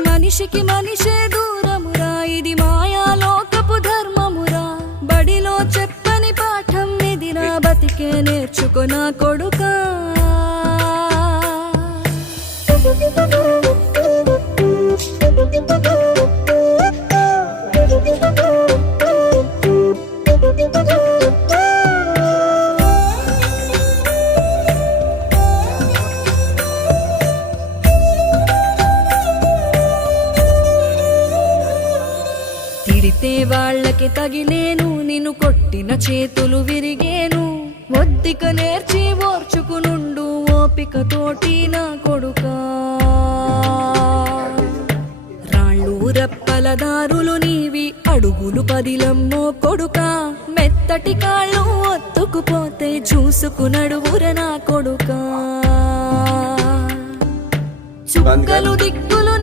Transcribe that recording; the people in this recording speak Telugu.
మనిషికి మనిషే దూరమురా, ఇది మాయాలోకపు ధర్మమురా. బడిలో చెప్పని పాఠం ఇదిరా, బతికే నేర్చుకో నా కొడుకా. తిడితే వాళ్ళకి తగిలేను, నిన్ను కొట్టిన చేతులు విరిగేను. ఒద్దిక నేర్చి ఓర్చుకునుండు ఓపికతోటి నా కొడుకా. రాళ్ళు రప్పల దారులు నీవి, అడుగులు పదిలమ్మో కొడుకా. మెత్తటి కాళ్ళు ఒత్తుకుపోతే చూసుకునడువుర నా కొడుకా. చుక్కలు దిక్కులు